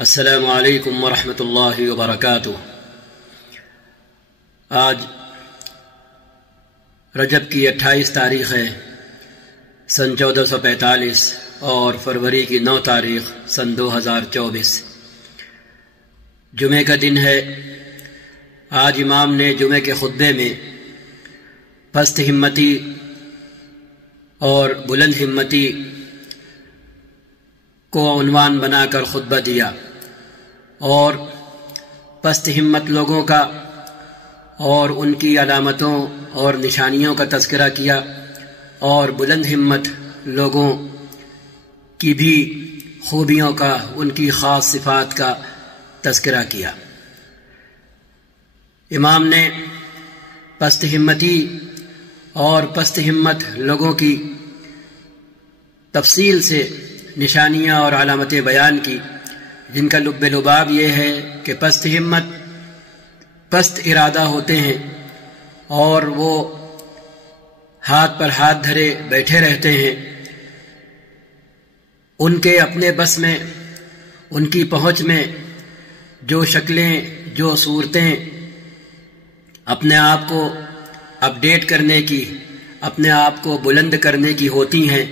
السلام علیکم ورحمۃ اللہ وبرکاتہ۔ آج رجب کی 28 تاریخ ہے سن 1445 اور فروری کی 9 تاریخ سن 2024 جمعہ کا دن ہے۔ آج امام نے جمعہ کے خطبے میں پست ہمتی اور بلند ہمتی کو عنوان بنا کر خطبہ دیا اور پست ہمت لوگوں کا اور ان کی علامتوں اور نشانیوں کا تذکرہ کیا اور بلند ہمت لوگوں کی بھی خوبیوں کا، ان کی خاص صفات کا تذکرہ کیا۔ امام نے پست ہمتی اور پست ہمت لوگوں کی تفصیل سے نشانیاں اور علامتیں بیان کی، جن کا لب لباب یہ ہے کہ پست ہمت پست ارادہ ہوتے ہیں اور وہ ہاتھ پر ہاتھ دھرے بیٹھے رہتے ہیں۔ ان کے اپنے بس میں، ان کی پہنچ میں جو شکلیں، جو صورتیں اپنے آپ کو اپڈیٹ کرنے کی، اپنے آپ کو بلند کرنے کی ہوتی ہیں،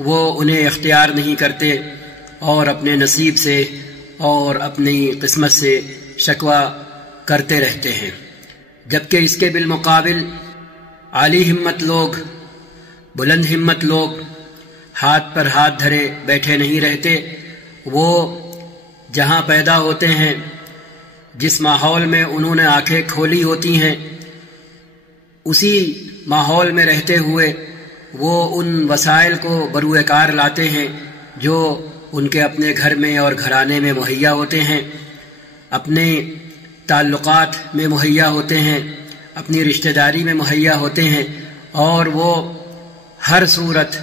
وہ انہیں اختیار نہیں کرتے اور اپنے نصیب سے اور اپنی قسمت سے شکوہ کرتے رہتے ہیں۔ جبکہ اس کے بالمقابل عالی ہمت لوگ، بلند ہمت لوگ ہاتھ پر ہاتھ دھرے بیٹھے نہیں رہتے۔ وہ جہاں پیدا ہوتے ہیں، جس ماحول میں انہوں نے آنکھیں کھولی ہوتی ہیں، اسی ماحول میں رہتے ہوئے وہ ان وسائل کو بروئے کار لاتے ہیں جو ان کے اپنے گھر میں اور گھرانے میں مہیا ہوتے ہیں، اپنے تعلقات میں مہیا ہوتے ہیں، اپنی رشتہ داری میں مہیا ہوتے ہیں، اور وہ ہر صورت،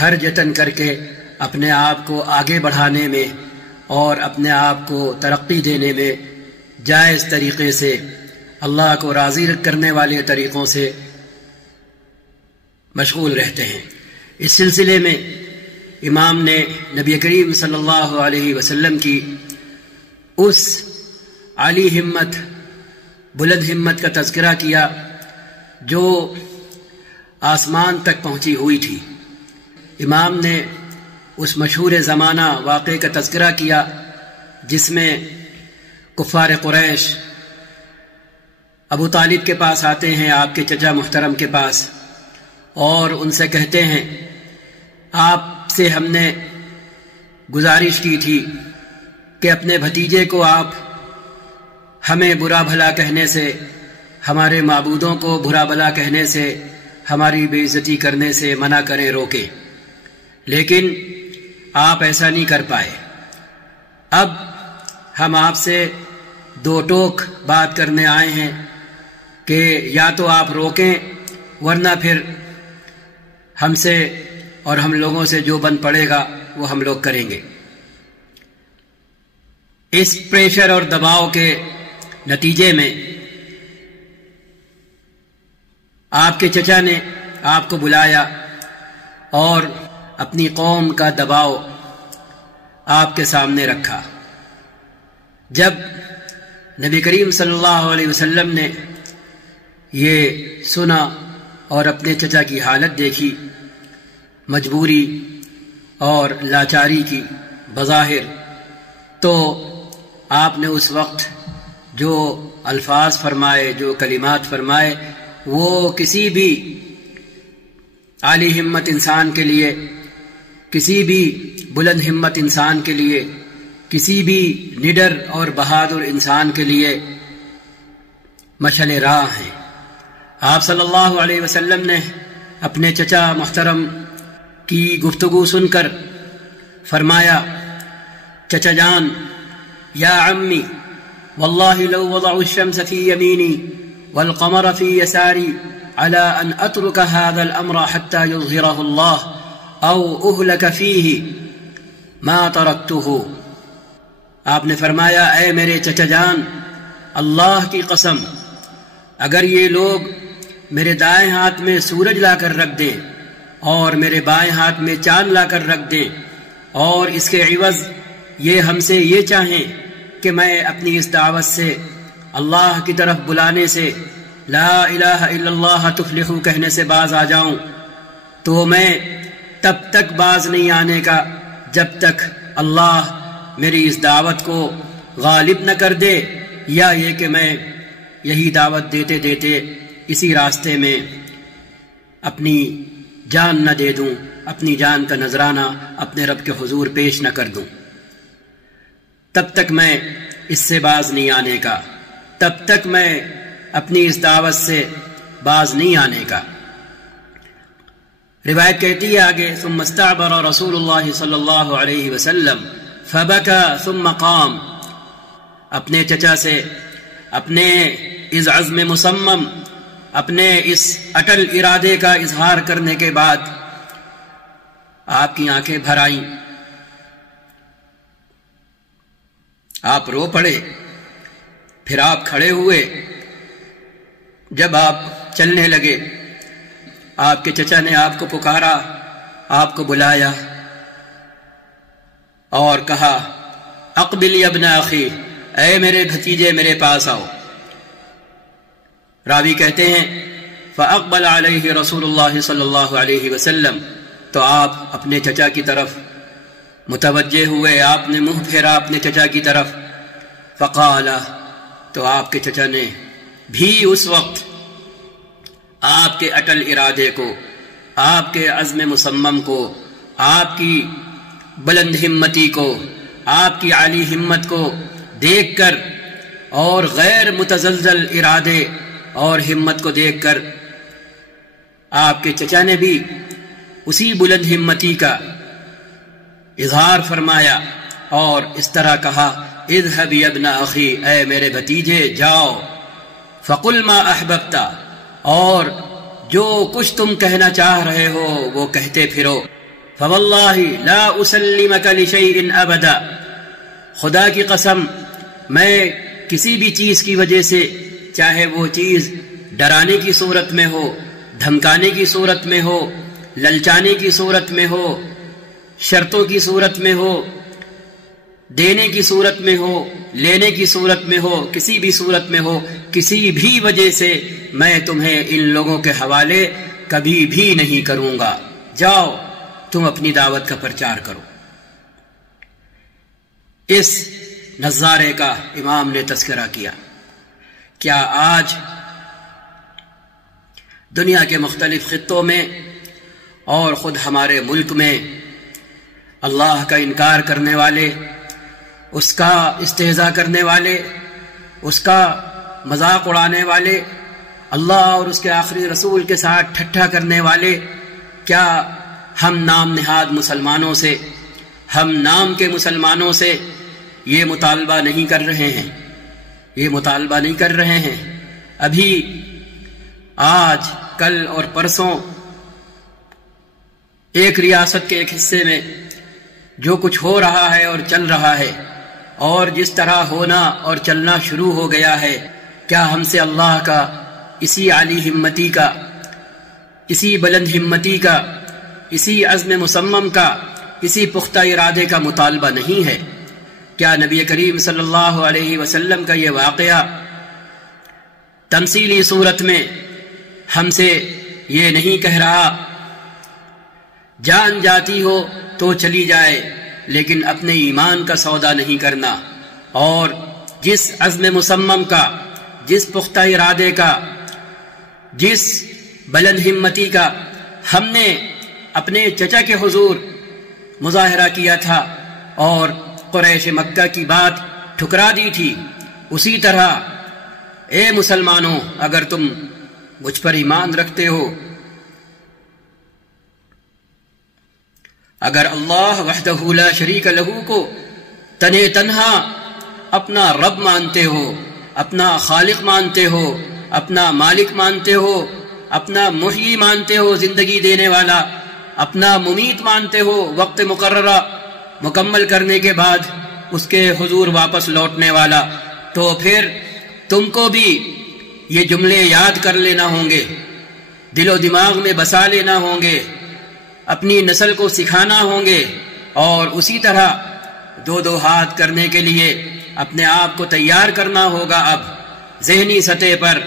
ہر جتن کر کے اپنے آپ کو آگے بڑھانے میں اور اپنے آپ کو ترقی دینے میں جائز طریقے سے، اللہ کو راضی کرنے والے طریقوں سے مشغول رہتے ہیں۔ اس سلسلے میں امام نے نبی کریم صلی اللہ علیہ وسلم کی اس عالی ہمت، بلند ہمت کا تذکرہ کیا جو آسمان تک پہنچی ہوئی تھی۔ امام نے اس مشہور زمانہ واقعے کا تذکرہ کیا جس میں کفار قریش ابو طالب کے پاس آتے ہیں، آپ کے چچا محترم کے پاس، اور ان سے کہتے ہیں آپ سے ہم نے گزارش کی تھی کہ اپنے بھتیجے کو آپ ہمیں برا بھلا کہنے سے، ہمارے معبودوں کو برا بھلا کہنے سے، ہماری بے عزتی کرنے سے منع کریں، روکیں، لیکن آپ ایسا نہیں کر پائے۔ اب ہم آپ سے دو ٹوک بات کرنے آئے ہیں کہ یا تو آپ روکیں، ورنہ پھر ہم سے اور ہم لوگوں سے جو بن پڑے گا وہ ہم لوگ کریں گے۔ اس پریشر اور دباؤ کے نتیجے میں آپ کے چچا نے آپ کو بلایا اور اپنی قوم کا دباؤ آپ کے سامنے رکھا۔ جب نبی کریم صلی اللہ علیہ وسلم نے یہ سنا اور اپنے چچا کی حالت دیکھی، مجبوری اور لاچاری کی بظاہر، تو آپ نے اس وقت جو الفاظ فرمائے، جو کلمات فرمائے، وہ کسی بھی عالی ہمت انسان کے لیے، کسی بھی بلند ہمت انسان کے لیے، کسی بھی نڈر اور بہادر انسان کے لیے مشعل راہ ہیں۔ آپ صلی اللہ علیہ وسلم نے اپنے چچا محترم کی گفتگو سن کر فرمایا، چچا جان، یا عمی، واللہ لو وضعوا الشمس فی یمینی والقمر فی یساری على ان اترک هذا الامر حتى يظهره اللہ او اہلک فیہ ما ترکتہ۔ آپ نے فرمایا، اے میرے چچا جان، اللہ کی قسم، اگر یہ لوگ میرے دائیں ہاتھ میں سورج لا کر رکھ دیں اور میرے بائیں ہاتھ میں چاند لا کر رکھ دیں اور اس کے عوض یہ ہم سے یہ چاہیں کہ میں اپنی اس دعوت سے، اللہ کی طرف بلانے سے، لا الہ الا اللہ تفلحوا کہنے سے باز آ جاؤں، تو میں تب تک باز نہیں آنے کا جب تک اللہ میری اس دعوت کو غالب نہ کر دے، یا یہ کہ میں یہی دعوت دیتے دیتے اسی راستے میں اپنی جان نہ دے دوں، اپنی جان کا نذرانہ اپنے رب کے حضور پیش نہ کر دوں، تب تک میں اس سے باز نہیں آنے کا، تب تک میں اپنی اس دعوت سے باز نہیں آنے کا۔ روایت کہتی ہے آگے، ثم استعبر رسول اللہ صلی اللہ علیہ وسلم فبکا ثم قام، اپنے چچا سے اپنے اس عزم مصمم، اپنے اس اٹل ارادے کا اظہار کرنے کے بعد آپ کی آنکھیں بھر آئیں، آپ رو پڑے، پھر آپ کھڑے ہوئے۔ جب آپ چلنے لگے، آپ کے چچا نے آپ کو پکارا، آپ کو بلایا اور کہا، اقبل یا ابن اخی، اے میرے بھتیجے میرے پاس آؤ۔ راوی کہتے ہیں فاقبل علیہ رسول اللہ صلی اللہ علیہ وسلم، تو آپ اپنے چچا کی طرف متوجہ ہوئے، آپ نے منہ پھیرا اپنے چچا کی طرف، فقال، تو آپ کے چچا نے بھی اس وقت آپ کے اٹل ارادے کو، آپ کے عزم مصمم کو، آپ کی بلند ہمتی کو، آپ کی عالی ہمت کو دیکھ کر اور غیر متزلزل ارادے اور ہمت کو دیکھ کر آپ کے چچا نے بھی اسی بلند ہمتی کا اظہار فرمایا اور اس طرح کہا، اذهب یا ابن اخی، اے میرے بھتیجے جاؤ، فقل ما احببت، اور جو کچھ تم کہنا چاہ رہے ہو وہ کہتے پھرو، فواللہ لا اسلمک لشیء ابدا، خدا کی قسم میں کسی بھی چیز کی وجہ سے، چاہے وہ چیز ڈرانے کی صورت میں ہو، دھمکانے کی صورت میں ہو، للچانے کی صورت میں ہو، شرطوں کی صورت میں ہو، دینے کی صورت میں ہو، لینے کی صورت میں ہو، کسی بھی صورت میں ہو، کسی بھی وجہ سے میں تمہیں ان لوگوں کے حوالے کبھی بھی نہیں کروں گا، جاؤ تم اپنی دعوت کا پرچار کرو۔ اس نظارے کا امام نے تذکرہ کیا۔ کیا آج دنیا کے مختلف خطوں میں اور خود ہمارے ملک میں اللہ کا انکار کرنے والے، اس کا استہزاء کرنے والے، اس کا مذاق اڑانے والے، اللہ اور اس کے آخری رسول کے ساتھ ٹھٹھا کرنے والے، کیا ہم نام نہاد مسلمانوں سے، ہم نام کے مسلمانوں سے یہ مطالبہ نہیں کر رہے ہیں؟ یہ مطالبہ نہیں کر رہے ہیں؟ ابھی آج کل اور پرسوں ایک ریاست کے ایک حصے میں جو کچھ ہو رہا ہے اور چل رہا ہے، اور جس طرح ہونا اور چلنا شروع ہو گیا ہے، کیا ہم سے اللہ کا اسی عالی ہمتی کا، اسی بلند ہمتی کا، اسی عزم مصمم کا، اسی پختہ ارادے کا مطالبہ نہیں ہے؟ کیا نبی کریم صلی اللہ علیہ وسلم کا یہ واقعہ تمثیلی صورت میں ہم سے یہ نہیں کہہ رہا، جان جاتی ہو تو چلی جائے لیکن اپنے ایمان کا سودا نہیں کرنا، اور جس عزم مصمم کا، جس پختہ ارادے کا، جس بلند ہمتی کا ہم نے اپنے چچا کے حضور مظاہرہ کیا تھا اور قریش مکہ کی بات ٹھکرا دی تھی، اسی طرح اے مسلمانوں، اگر تم مجھ پر ایمان رکھتے ہو، اگر اللہ وحدہ لا شریک لہو کو تنے تنہا اپنا رب مانتے ہو، اپنا خالق مانتے ہو، اپنا مالک مانتے ہو، اپنا محیی مانتے ہو، زندگی دینے والا، اپنا ممیت مانتے ہو، وقت مقررہ مکمل کرنے کے بعد اس کے حضور واپس لوٹنے والا، تو پھر تم کو بھی یہ جملے یاد کر لینا ہوں گے، دل و دماغ میں بسا لینا ہوں گے، اپنی نسل کو سکھانا ہوں گے، اور اسی طرح دو دو ہاتھ کرنے کے لیے اپنے آپ کو تیار کرنا ہوگا. اب ذہنی سطح پر،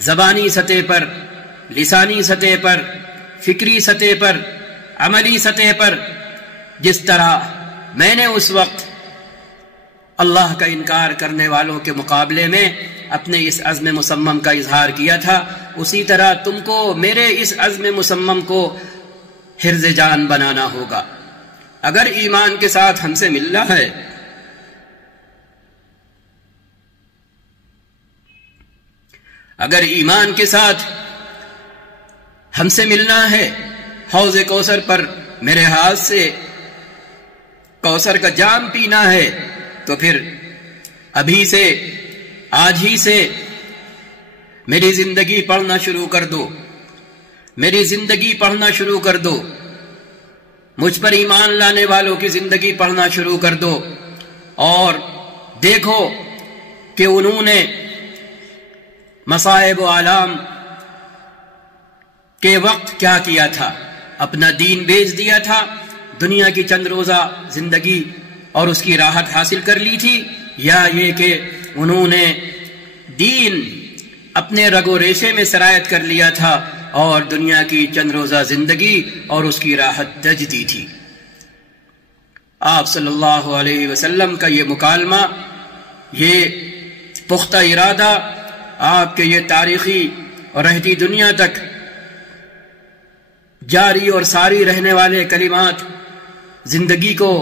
زبانی سطح پر، لسانی سطح پر، فکری سطح پر، عملی سطح پر، جس طرح میں نے اس وقت اللہ کا انکار کرنے والوں کے مقابلے میں اپنے اس عزم مصمم کا اظہار کیا تھا، اسی طرح تم کو میرے اس عزم مصمم کو حرز جان بنانا ہوگا. اگر ایمان کے ساتھ ہم سے ملنا ہے، اگر ایمان کے ساتھ ہم سے ملنا ہے، حوض کوثر پر میرے ہاتھ سے کوثر کا جام پینا ہے، تو پھر ابھی سے، آج ہی سے میری زندگی پڑھنا شروع کر دو، میری زندگی پڑھنا شروع کر دو، مجھ پر ایمان لانے والوں کی زندگی پڑھنا شروع کر دو، اور دیکھو کہ انہوں نے مصائب و آلام کے وقت کیا کیا تھا. اپنا دین بیچ دیا تھا، دنیا کی چند روزہ زندگی اور اس کی راحت حاصل کر لی تھی، یا یہ کہ انہوں نے دین اپنے رگ و ریشے میں سرایت کر لیا تھا اور دنیا کی چند روزہ زندگی اور اس کی راحت تج دی تھی. آپ صلی اللہ علیہ وسلم کا یہ مکالمہ، یہ پختہ ارادہ، آپ کے یہ تاریخی اور رہتی دنیا تک جاری اور ساری رہنے والے کلمات، زندگی کو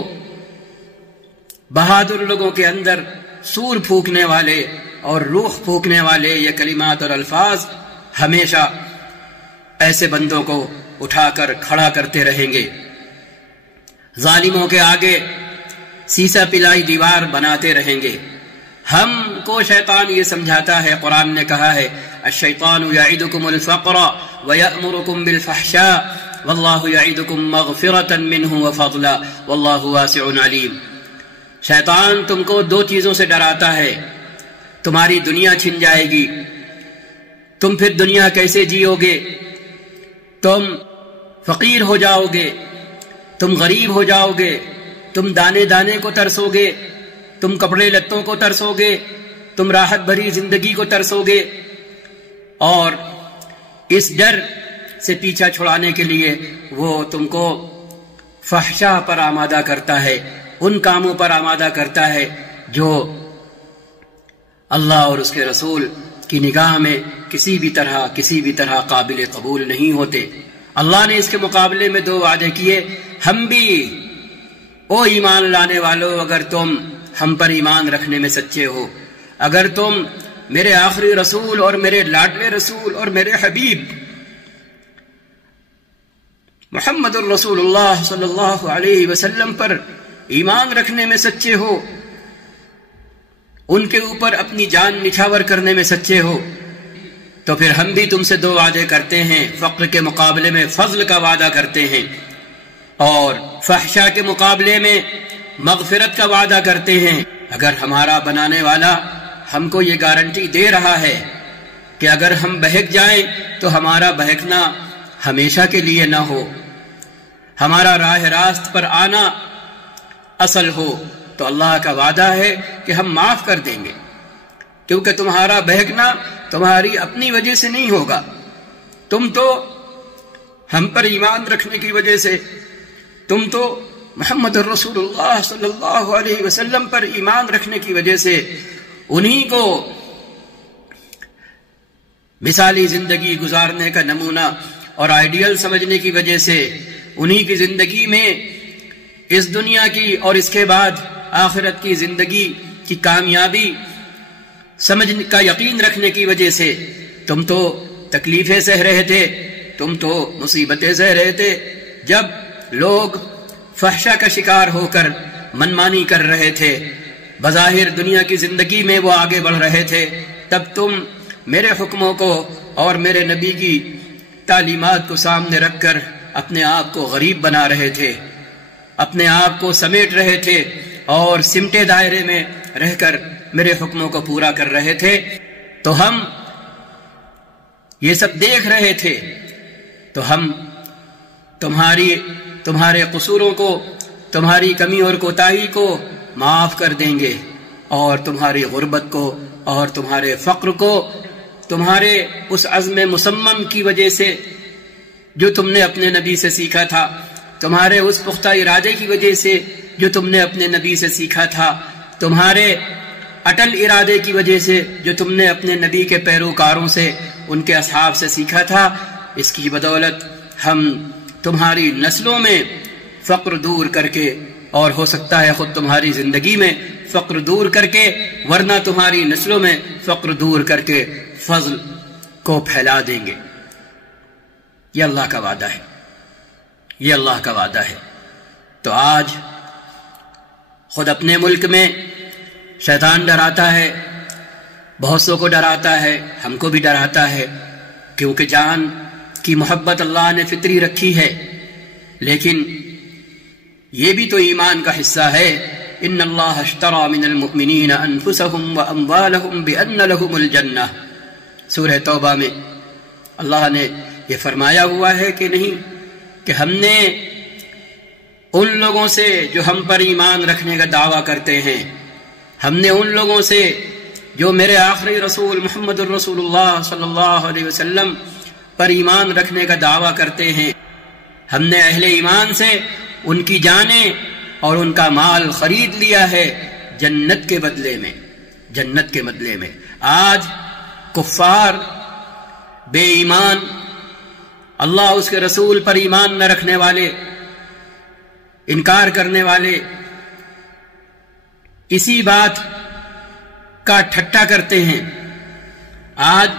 بہادر لوگوں کے اندر سور پھونکنے والے اور روح پھونکنے والے یہ کلمات اور الفاظ ہمیشہ ایسے بندوں کو اٹھا کر کھڑا کرتے رہیں گے. ظالموں کے آگے سیسا پلائی دیوار بناتے رہیں گے. ہم کو شیطان یہ سمجھاتا ہے، قرآن نے کہا ہے الشیطان یعدکم الفقر ویأمرکم بالفحشاء واللہ یعدکم مغفرۃ منہ وفضلا واللہ واسع علیم. شیطان تم کو دو چیزوں سے ڈراتا ہے، تمہاری دنیا چھن جائے گی، تم پھر دنیا کیسے جیو گے، تم فقیر ہو جاؤ گے، تم غریب ہو جاؤ گے، تم دانے دانے کو ترسو گے، تم کپڑے لتوں کو ترسو گے، تم راحت بھری زندگی کو ترسو گے. اور اس ڈر سے پیچھا چھڑانے کے لیے وہ تم کو فحشا پر آمادہ کرتا ہے، ان کاموں پر آمادہ کرتا ہے جو اللہ اور اس کے رسول کی نگاہ میں کسی بھی طرح قابل قبول نہیں ہوتے. اللہ نے اس کے مقابلے میں دو وعدے کیے. ہم بھی، او ایمان لانے والو، اگر تم ہم پر ایمان رکھنے میں سچے ہو، اگر تم میرے آخری رسول اور میرے لاڈلے رسول اور میرے حبیب محمد الرسول اللہ صلی اللہ علیہ وسلم پر ایمان رکھنے میں سچے ہو، ان کے اوپر اپنی جان نچھاور کرنے میں سچے ہو، تو پھر ہم بھی تم سے دو وعدے کرتے ہیں. فقر کے مقابلے میں فضل کا وعدہ کرتے ہیں، اور فحشا کے مقابلے میں مغفرت کا وعدہ کرتے ہیں. اگر ہمارا بنانے والا ہم کو یہ گارنٹی دے رہا ہے کہ اگر ہم بہک جائیں تو ہمارا بہکنا ہمیشہ کے لیے نہ ہو، ہمارا راہ راست پر آنا اصل ہو، تو اللہ کا وعدہ ہے کہ ہم معاف کر دیں گے، کیونکہ تمہارا بہکنا تمہاری اپنی وجہ سے نہیں ہوگا. تم تو ہم پر ایمان رکھنے کی وجہ سے، تم تو محمد الرسول اللہ صلی اللہ علیہ وسلم پر ایمان رکھنے کی وجہ سے، انہی کو مثالی زندگی گزارنے کا نمونہ اور آئیڈیل سمجھنے کی وجہ سے، انہی کی زندگی میں اس دنیا کی اور اس کے بعد آخرت کی زندگی کی کامیابی سمجھنے کا یقین رکھنے کی وجہ سے تم تو تکلیفیں سہ رہے تھے، تم تو مصیبتیں سہ رہے تھے. جب لوگ فحشا کا شکار ہو کر منمانی کر رہے تھے، بظاہر دنیا کی زندگی میں وہ آگے بڑھ رہے تھے، تب تم میرے حکموں کو اور میرے نبی کی تعلیمات کو سامنے رکھ کر اپنے آپ کو غریب بنا رہے تھے، اپنے آپ کو سمیٹ رہے تھے اور سمٹے دائرے میں رہ کر میرے حکموں کو پورا کر رہے تھے. تو ہم یہ سب دیکھ رہے تھے، تو ہم تمہارے قصوروں کو، تمہاری کمی اور کوتاہی کو معاف کر دیں گے، اور تمہاری غربت کو اور تمہارے فقر کو تمہارے اس عزم مصمم کی وجہ سے جو تم نے اپنے نبی سے سیکھا تھا، تمہارے اس پختہ ارادے کی وجہ سے جو تم نے اپنے نبی سے سیکھا تھا، تمہارے اٹل ارادے کی وجہ سے جو تم نے اپنے نبی کے پیروکاروں سے، ان کے اصحاب سے سیکھا تھا، اس کی بدولت ہم تمہاری نسلوں میں فقر دور کر کے، اور ہو سکتا ہے خود تمہاری زندگی میں فقر دور کر کے، ورنہ تمہاری نسلوں میں فقر دور کر کے فضل کو پھیلا دیں گے۔ یہ اللہ کا وعدہ ہے، یہ اللہ کا وعدہ ہے۔ تو آج خود اپنے ملک میں شیطان ڈراتا ہے، بہت سو کو ڈراتا ہے، ہم کو بھی ڈراتا ہے، کیونکہ جان کی محبت اللہ نے فطری رکھی ہے، لیکن یہ بھی تو ایمان کا حصہ ہے۔ ان اللہ اشتری من المؤمنین انفسهم واموالهم بان لهم الجنہ، سورہ توبہ میں اللہ نے یہ فرمایا ہوا ہے کہ نہیں کہ ہم نے ان لوگوں سے جو ہم پر ایمان رکھنے کا دعویٰ کرتے ہیں، ہم نے ان لوگوں سے جو میرے آخری رسول محمد الرسول اللہ صلی اللہ علیہ وسلم پر ایمان رکھنے کا دعویٰ کرتے ہیں، ہم نے اہل ایمان سے ان کی جانیں اور ان کا مال خرید لیا ہے جنت کے بدلے میں، جنت کے بدلے میں۔ آج کفار، بے ایمان، اللہ اس کے رسول پر ایمان نہ رکھنے والے، انکار کرنے والے، اسی بات کا ٹھٹھا کرتے ہیں۔ آج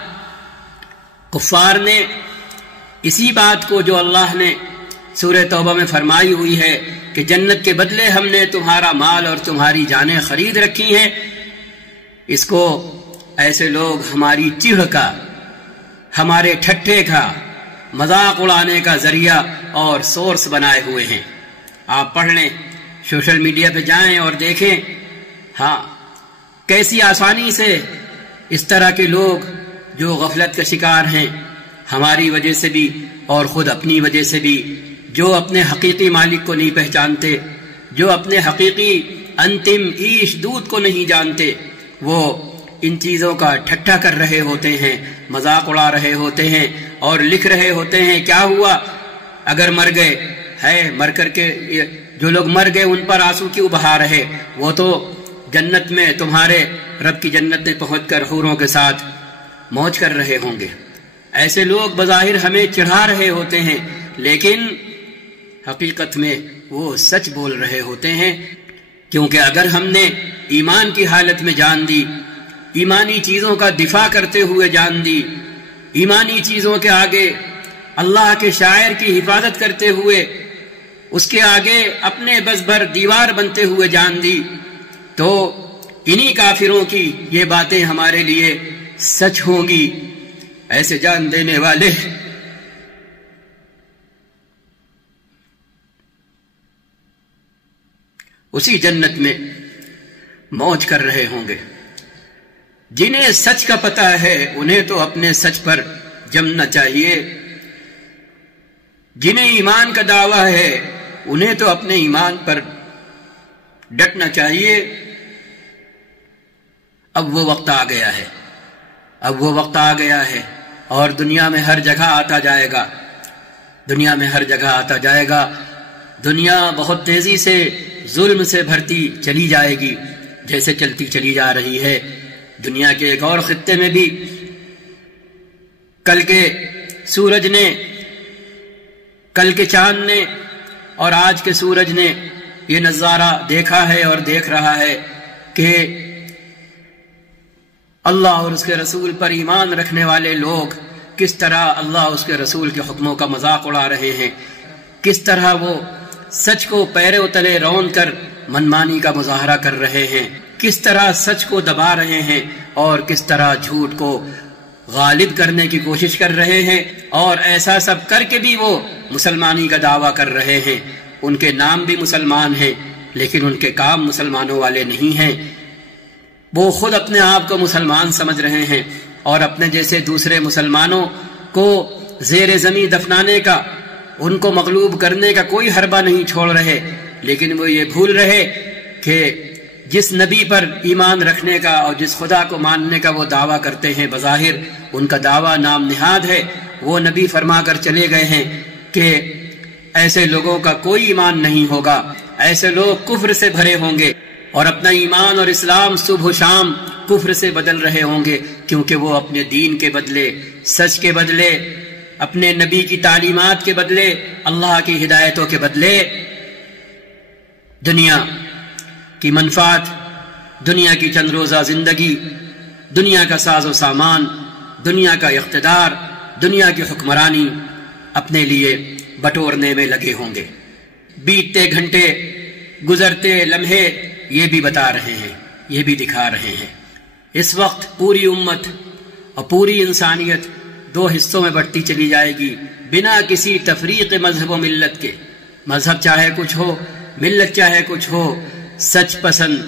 کفار نے اسی بات کو جو اللہ نے سورہ توبہ میں فرمائی ہوئی ہے کہ جنت کے بدلے ہم نے تمہارا مال اور تمہاری جانیں خرید رکھی ہیں، اس کو ایسے لوگ ہماری چڑھ کا، ہمارے ٹھٹھے کا، مذاق اڑانے کا ذریعہ اور سورس بنائے ہوئے ہیں۔ آپ پڑھ لیں، سوشل میڈیا پہ جائیں اور دیکھیں، ہاں کیسی آسانی سے اس طرح کے لوگ جو غفلت کا شکار ہیں، ہماری وجہ سے بھی اور خود اپنی وجہ سے بھی، جو اپنے حقیقی مالک کو نہیں پہچانتے، جو اپنے حقیقی انتم ایش دودھ کو نہیں جانتے، وہ ان چیزوں کا ٹھٹھا کر رہے ہوتے ہیں، مذاق اڑا رہے ہوتے ہیں اور لکھ رہے ہوتے ہیں کیا ہوا اگر مر گئے، ہے مر کر کے جو لوگ مر گئے ان پر آنسو کیوں بہا رہے، وہ تو جنت میں تمہارے رب کی جنت میں پہنچ کر حوروں کے ساتھ موج کر رہے ہوں گے۔ ایسے لوگ بظاہر ہمیں چڑھا رہے ہوتے ہیں، لیکن حقیقت میں وہ سچ بول رہے ہوتے ہیں، کیونکہ اگر ہم نے ایمان کی حالت میں جان دی، ایمانی چیزوں کا دفاع کرتے ہوئے جان دی، ایمانی چیزوں کے آگے اللہ کے شاعر کی حفاظت کرتے ہوئے اس کے آگے اپنے بس بھر دیوار بنتے ہوئے جان دی، تو انہی کافروں کی یہ باتیں ہمارے لیے سچ ہوں گی۔ ایسے جان دینے والے اسی جنت میں موج کر رہے ہوں گے۔ جنہیں سچ کا پتہ ہے انہیں تو اپنے سچ پر جمنا چاہیے، جنہیں ایمان کا دعویٰ ہے انہیں تو اپنے ایمان پر ڈٹنا چاہیے۔ اب وہ وقت آ گیا ہے، اب وہ وقت آ گیا ہے، اور دنیا میں ہر جگہ آتا جائے گا، دنیا میں ہر جگہ آتا جائے گا۔ دنیا بہت تیزی سے ظلم سے بھرتی چلی جائے گی، جیسے چلتی چلی جا رہی ہے۔ دنیا کے ایک اور خطے میں بھی کل کے سورج نے، کل کے چاند نے اور آج کے سورج نے یہ نظارہ دیکھا ہے اور دیکھ رہا ہے کہ اللہ اور اس کے رسول پر ایمان رکھنے والے لوگ کس طرح اللہ اس کے رسول کے حکموں کا مذاق اڑا رہے ہیں، کس طرح وہ سچ کو پیروں تلے رون کر منمانی کا مظاہرہ کر رہے ہیں، کس طرح سچ کو دبا رہے ہیں اور کس طرح جھوٹ کو غالب کرنے کی کوشش کر رہے ہیں، اور ایسا سب کر کے بھی وہ مسلمانی کا دعویٰ کر رہے ہیں۔ ان کے نام بھی مسلمان ہیں لیکن ان کے کام مسلمانوں والے نہیں ہیں۔ وہ خود اپنے آپ کو مسلمان سمجھ رہے ہیں اور اپنے جیسے دوسرے مسلمانوں کو زیر زمین دفنانے کا، ان کو مغلوب کرنے کا کوئی حربہ نہیں چھوڑ رہے، لیکن وہ یہ بھول رہے کہ جس نبی پر ایمان رکھنے کا اور جس خدا کو ماننے کا وہ دعویٰ کرتے ہیں، بظاہر ان کا دعویٰ نام نہاد ہے، وہ نبی فرما کر چلے گئے ہیں کہ ایسے لوگوں کا کوئی ایمان نہیں ہوگا، ایسے لوگ کفر سے بھرے ہوں گے اور اپنا ایمان اور اسلام صبح و شام کفر سے بدل رہے ہوں گے، کیونکہ وہ اپنے دین کے بدلے، سچ کے بدلے، اپنے نبی کی تعلیمات کے بدلے، اللہ کی ہدایتوں کے بدلے دنیا کی منفعت، دنیا کی چند روزہ زندگی، دنیا کا ساز و سامان، دنیا کا اقتدار، دنیا کی حکمرانی اپنے لیے بٹورنے میں لگے ہوں گے۔ بیتتے گھنٹے، گزرتے لمحے یہ بھی بتا رہے ہیں، یہ بھی دکھا رہے ہیں۔ اس وقت پوری امت اور پوری انسانیت دو حصوں میں بٹتی چلی جائے گی بنا کسی تفریق مذہب و ملت کے۔ مذہب چاہے کچھ ہو، ملت چاہے کچھ ہو، سچ پسند،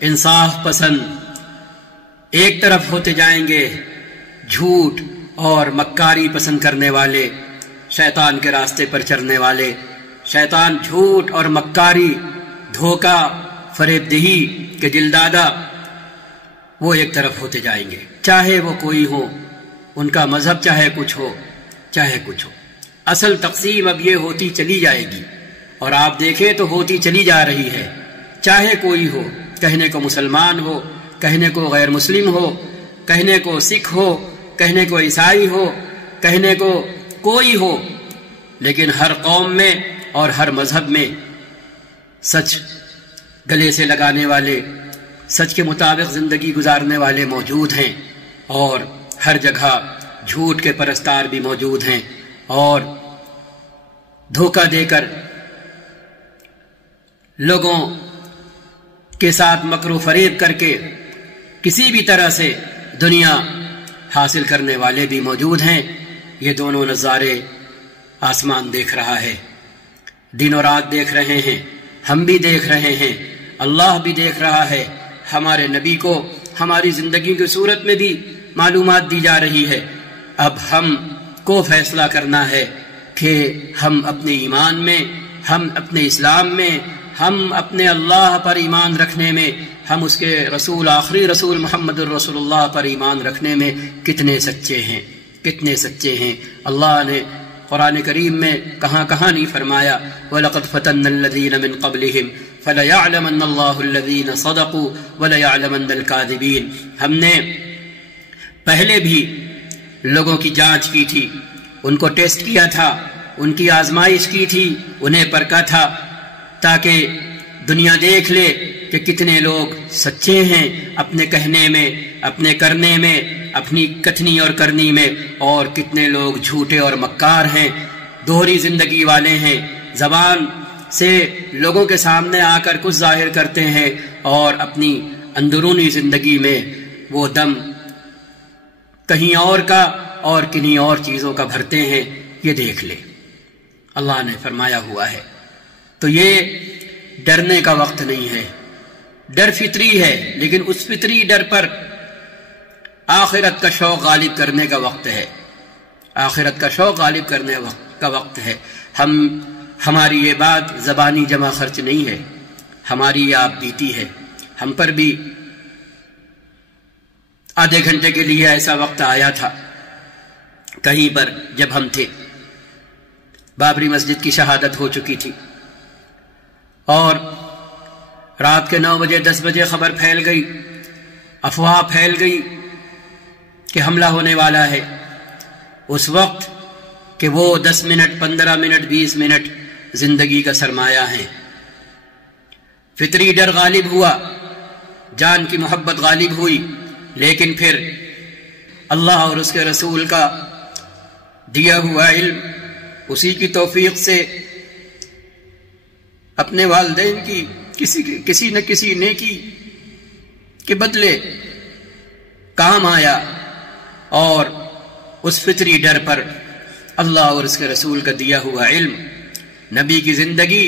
انصاف پسند ایک طرف ہوتے جائیں گے، جھوٹ اور مکاری پسند کرنے والے، شیطان کے راستے پر چلنے والے، شیطان جھوٹ اور مکاری، دھوکہ، فریب دہی کے دلدادہ، وہ ایک طرف ہوتے جائیں گے، چاہے وہ کوئی ہو، ان کا مذہب چاہے کچھ ہو، چاہے کچھ ہو۔ اصل تقسیم اب یہ ہوتی چلی جائے گی، اور آپ دیکھیں تو ہوتی چلی جا رہی ہے، چاہے کوئی ہو، کہنے کو مسلمان ہو، کہنے کو غیر مسلم ہو، کہنے کو سکھ ہو، کہنے کو عیسائی ہو، کہنے کو کوئی ہو، لیکن ہر قوم میں اور ہر مذہب میں سچ گلے سے لگانے والے، سچ کے مطابق زندگی گزارنے والے موجود ہیں، اور ہر جگہ جھوٹ کے پرستار بھی موجود ہیں، اور دھوکہ دے کر لوگوں کے ساتھ مکر و فریب کر کے کسی بھی طرح سے دنیا حاصل کرنے والے بھی موجود ہیں۔ یہ دونوں نظارے آسمان دیکھ رہا ہے، دن و رات دیکھ رہے ہیں، ہم بھی دیکھ رہے ہیں، اللہ بھی دیکھ رہا ہے، ہمارے نبی کو ہماری زندگی کی صورت میں بھی معلومات دی جا رہی ہے۔ اب ہم کو فیصلہ کرنا ہے کہ ہم اپنے ایمان میں، ہم اپنے اسلام میں، ہم اپنے اللہ پر ایمان رکھنے میں، ہم اس کے رسول، آخری رسول محمد الرسول اللہ پر ایمان رکھنے میں کتنے سچے ہیں، کتنے سچے ہیں۔ اللہ نے قرآن کریم میں کہاں کہاں نہیں فرمایا وَلَقَدْ فَتَنَّ الَّذِينَ مِن قَبْلِهِمْ فَلَيَعْلَمَنَّ اللَّهُ الَّذِينَ صَدَقُوا وَلَيَعْلَمَنَّ الْكَاذِبِينَ۔ ہم نے پہلے بھی لوگوں کی جانچ کی تھی، ان کو ٹیسٹ کیا تھا، ان کی آزمائش کی تھی، انہیں پرکھا تھا، تاکہ دنیا دیکھ لے کہ کتنے لوگ سچے ہیں اپنے کہنے میں، اپنے کرنے میں، اپنی کتھنی اور کرنی میں، اور کتنے لوگ جھوٹے اور مکار ہیں، دوہری زندگی والے ہیں، زبان سے لوگوں کے سامنے آ کر کچھ ظاہر کرتے ہیں اور اپنی اندرونی زندگی میں وہ دم کہیں اور کا اور کنہیں اور چیزوں کا بھرتے ہیں۔ یہ دیکھ لے، اللہ نے فرمایا ہوا ہے۔ تو یہ ڈرنے کا وقت نہیں ہے، ڈر فطری ہے، لیکن اس فطری ڈر پر آخرت کا شوق غالب کرنے کا وقت ہے، آخرت کا شوق غالب کرنے کا وقت ہے۔ ہماری یہ بات زبانی جمع خرچ نہیں ہے، ہماری یہ آپ بیتی ہے۔ ہم پر بھی آدھے گھنٹے کے لیے ایسا وقت آیا تھا کہیں پر، جب ہم تھے، بابری مسجد کی شہادت ہو چکی تھی، اور رات کے 9 بجے 10 بجے خبر پھیل گئی، افواہ پھیل گئی کہ حملہ ہونے والا ہے۔ اس وقت کہ وہ 10 منٹ، 15 منٹ، 20 منٹ زندگی کا سرمایہ ہے، فطری ڈر غالب ہوا، جان کی محبت غالب ہوئی، لیکن پھر اللہ اور اس کے رسول کا دیا ہوا علم، اسی کی توفیق سے اپنے والدین کی کسی نہ کسی نیکی کے بدلے کام آیا، اور اس فطری ڈر پر اللہ اور اس کے رسول کا دیا ہوا علم، نبی کی زندگی،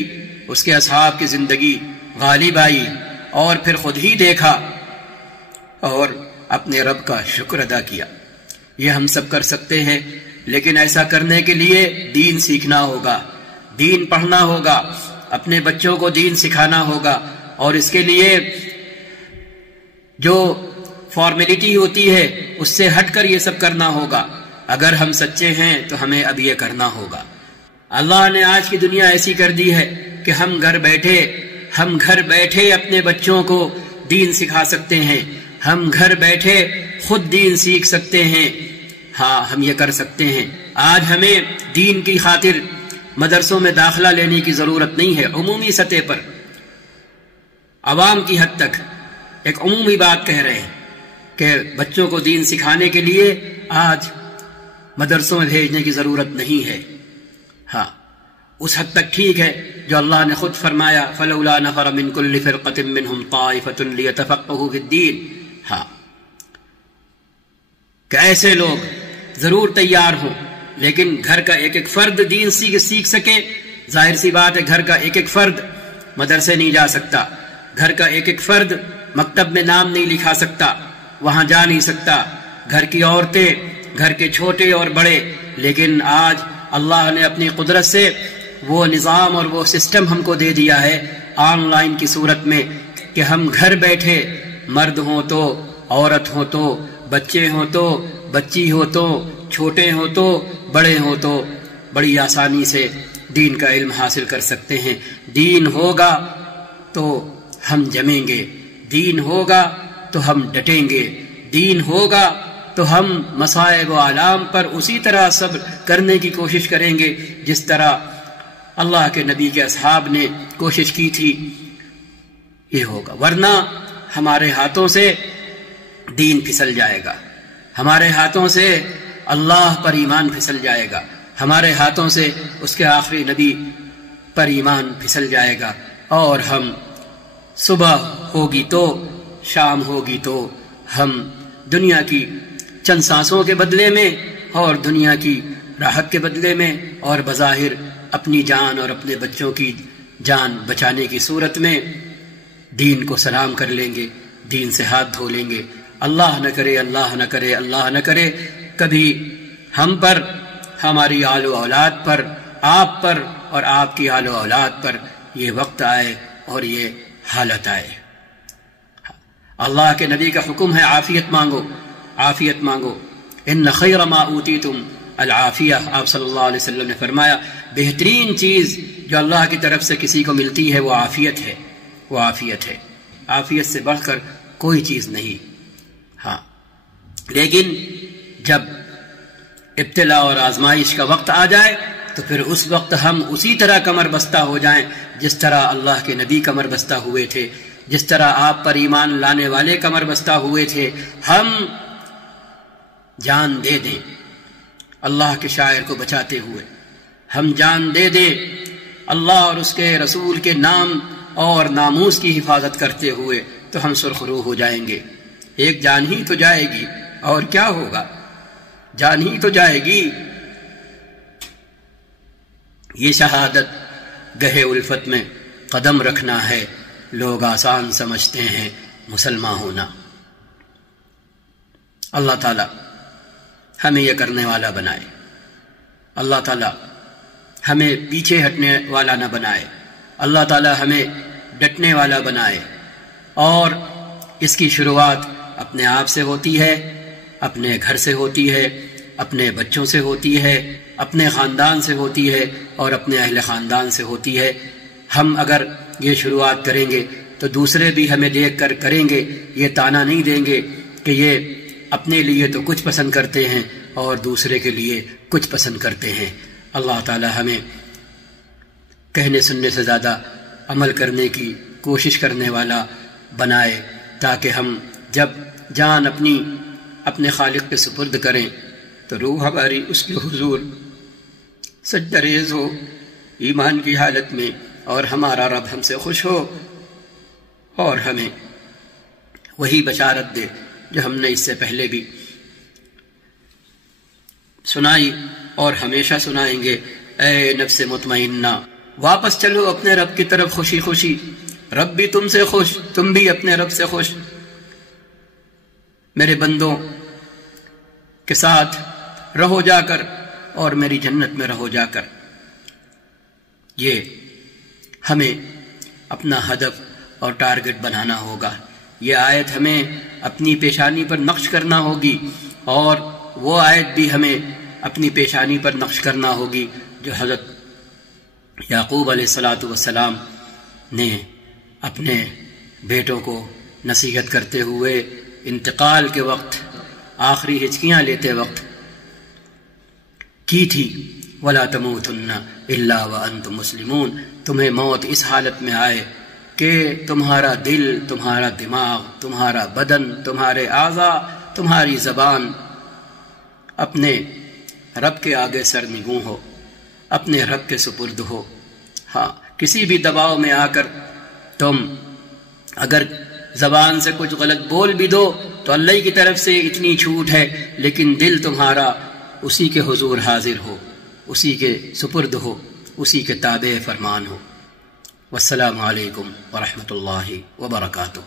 اس کے اصحاب کی زندگی غالب آئی، اور پھر خود ہی دیکھا اور اپنے رب کا شکر ادا کیا۔ یہ ہم سب کر سکتے ہیں، لیکن ایسا کرنے کے لیے دین سیکھنا ہوگا، دین پڑھنا ہوگا، اپنے بچوں کو دین سکھانا ہوگا، اور اس کے لیے جو فارمیلٹی ہوتی ہے اس سے ہٹ کر یہ سب کرنا ہوگا۔ اگر ہم سچے ہیں تو ہمیں اب یہ کرنا ہوگا۔ اللہ نے آج کی دنیا ایسی کر دی ہے کہ ہم گھر بیٹھے اپنے بچوں کو دین سکھا سکتے ہیں، ہم گھر بیٹھے خود دین سیکھ سکتے ہیں۔ ہاں، ہم یہ کر سکتے ہیں۔ آج ہمیں دین کی خاطر مدرسوں میں داخلہ لینے کی ضرورت نہیں ہے۔ عمومی سطح پر عوام کی حد تک ایک عمومی بات کہہ رہے ہیں کہ بچوں کو دین سکھانے کے لیے آج مدرسوں میں بھیجنے کی ضرورت نہیں ہے۔ ہاں، اس حد تک ٹھیک ہے جو اللہ نے خود فرمایا فَلَوْلَا نَفَرَ مِن كُلِّ فِرْقَةٍ مِّنْهُمْ طَائِفَةٌ لِيَتَفَقَّهُوا فِي الدِّينِ۔ ہاں، کہ ایسے لوگ ضرور تیار ہوں، لیکن گھر کا ایک ایک فرد دین سیکھ سکے۔ ظاہر سی بات ہے، گھر کا ایک ایک فرد مدرسے نہیں جا سکتا، گھر کا ایک ایک فرد مکتب میں نام نہیں لکھا سکتا، وہاں جا نہیں سکتا، گھر کی عورتیں، گھر کے چھوٹے اور بڑے۔ لیکن آج اللہ نے اپنی قدرت سے وہ نظام اور وہ سسٹم ہم کو دے دیا ہے آن لائن کی صورت میں کہ ہم گھر بیٹھے، مرد ہوں تو، عورت ہوں تو، بچے ہوں تو، بچی ہو تو، چھوٹے ہوں تو، بڑے ہوں تو، بڑی آسانی سے دین کا علم حاصل کر سکتے ہیں۔ دین ہوگا تو ہم جمیں گے، دین ہوگا تو ہم ڈٹیں گے، دین ہوگا تو ہم مصائب و آلام پر اسی طرح صبر کرنے کی کوشش کریں گے جس طرح اللہ کے نبی کے اصحاب نے کوشش کی تھی۔ یہ ہوگا، ورنہ ہمارے ہاتھوں سے دین پھسل جائے گا، ہمارے ہاتھوں سے اللہ پر ایمان پھسل جائے گا، ہمارے ہاتھوں سے اس کے آخری نبی پر ایمان پھسل جائے گا، اور ہم صبح ہوگی تو شام ہوگی تو ہم دنیا کی چند سانسوں کے بدلے میں اور دنیا کی راحت کے بدلے میں اور بظاہر اپنی جان اور اپنے بچوں کی جان بچانے کی صورت میں دین کو سلام کر لیں گے، دین سے ہاتھ دھو لیں گے۔ اللہ نہ کرے، اللہ نہ کرے، اللہ نہ کرے کبھی ہم پر، ہماری آل و اولاد پر، آپ پر اور آپ کی آل و اولاد پر یہ وقت آئے اور یہ حالت آئے۔ اللہ کے نبی کا حکم ہے عافیت مانگو، عافیت مانگو۔ ان خیر ما اوتیتم العافیہ، آپ صلی اللہ علیہ وسلم نے فرمایا بہترین چیز جو اللہ کی طرف سے کسی کو ملتی ہے وہ عافیت ہے، وہ عافیت ہے۔ عافیت سے بڑھ کر کوئی چیز نہیں۔ ہاں، لیکن جب ابتلا اور آزمائش کا وقت آ جائے تو پھر اس وقت ہم اسی طرح کمر بستہ ہو جائیں جس طرح اللہ کے نبی کمر بستہ ہوئے تھے، جس طرح آپ پر ایمان لانے والے کمر بستہ ہوئے تھے۔ ہم جان دے دیں اللہ کے شاعر کو بچاتے ہوئے، ہم جان دے دیں اللہ اور اس کے رسول کے نام اور ناموس کی حفاظت کرتے ہوئے، تو ہم سرخرو ہو جائیں گے۔ ایک جان ہی تو جائے گی، اور کیا ہوگا؟ جان ہی تو جائے گی۔ یہ شہادت گہے الفت میں قدم رکھنا ہے، لوگ آسان سمجھتے ہیں مسلمان ہونا۔ اللہ تعالی ہمیں یہ کرنے والا بنائے، اللہ تعالی ہمیں پیچھے ہٹنے والا نہ بنائے، اللہ تعالی ہمیں ڈٹنے والا بنائے۔ اور اس کی شروعات اپنے آپ سے ہوتی ہے، اپنے گھر سے ہوتی ہے، اپنے بچوں سے ہوتی ہے، اپنے خاندان سے ہوتی ہے اور اپنے اہل خاندان سے ہوتی ہے۔ ہم اگر یہ شروعات کریں گے تو دوسرے بھی ہمیں دیکھ کر کریں گے، یہ طعنہ نہیں دیں گے کہ یہ اپنے لیے تو کچھ پسند کرتے ہیں اور دوسرے کے لیے کچھ پسند کرتے ہیں۔ اللہ تعالی ہمیں کہنے سننے سے زیادہ عمل کرنے کی کوشش کرنے والا بنائے، تاکہ ہم جب جان اپنے خالق کے سپرد کریں تو روح ہماری اس کے حضور سجدہ ریز ہو ایمان کی حالت میں، اور ہمارا رب ہم سے خوش ہو اور ہمیں وہی بشارت دے جو ہم نے اس سے پہلے بھی سنائی اور ہمیشہ سنائیں گے۔ اے نفس مطمئنہ، واپس چلو اپنے رب کی طرف خوشی خوشی، رب بھی تم سے خوش، تم بھی اپنے رب سے خوش۔ میرے بندوں کے ساتھ رہو جا کر اور میری جنت میں رہو جا کر۔ یہ ہمیں اپنا ہدف اور ٹارگٹ بنانا ہوگا۔ یہ آیت ہمیں اپنی پیشانی پر نقش کرنا ہوگی، اور وہ آیت بھی ہمیں اپنی پیشانی پر نقش کرنا ہوگی جو حضرت یعقوب علیہ السلام نے اپنے بیٹوں کو نصیحت کرتے ہوئے انتقال کے وقت، آخری ہچکیاں لیتے وقت کی تھی۔ وَلَا تَمُوتُنَّ إِلَّا وَأَنْتُمْ مُسْلِمُونَ، تمہیں موت اس حالت میں آئے کہ تمہارا دل، تمہارا دماغ، تمہارا بدن، تمہارے اعضاء، تمہاری زبان اپنے رب کے آگے سرنگوں ہو، اپنے رب کے سپرد ہو۔ ہاں، کسی بھی دباؤ میں آ کر تم اگر زبان سے کچھ غلط بول بھی دو تو اللہ کی طرف سے اتنی چھوٹ ہے، لیکن دل تمہارا اسی کے حضور حاضر ہو، اسی کے سپرد ہو، اسی کے تابع فرمان ہو۔ والسلام علیکم ورحمۃ اللہ وبرکاتہ۔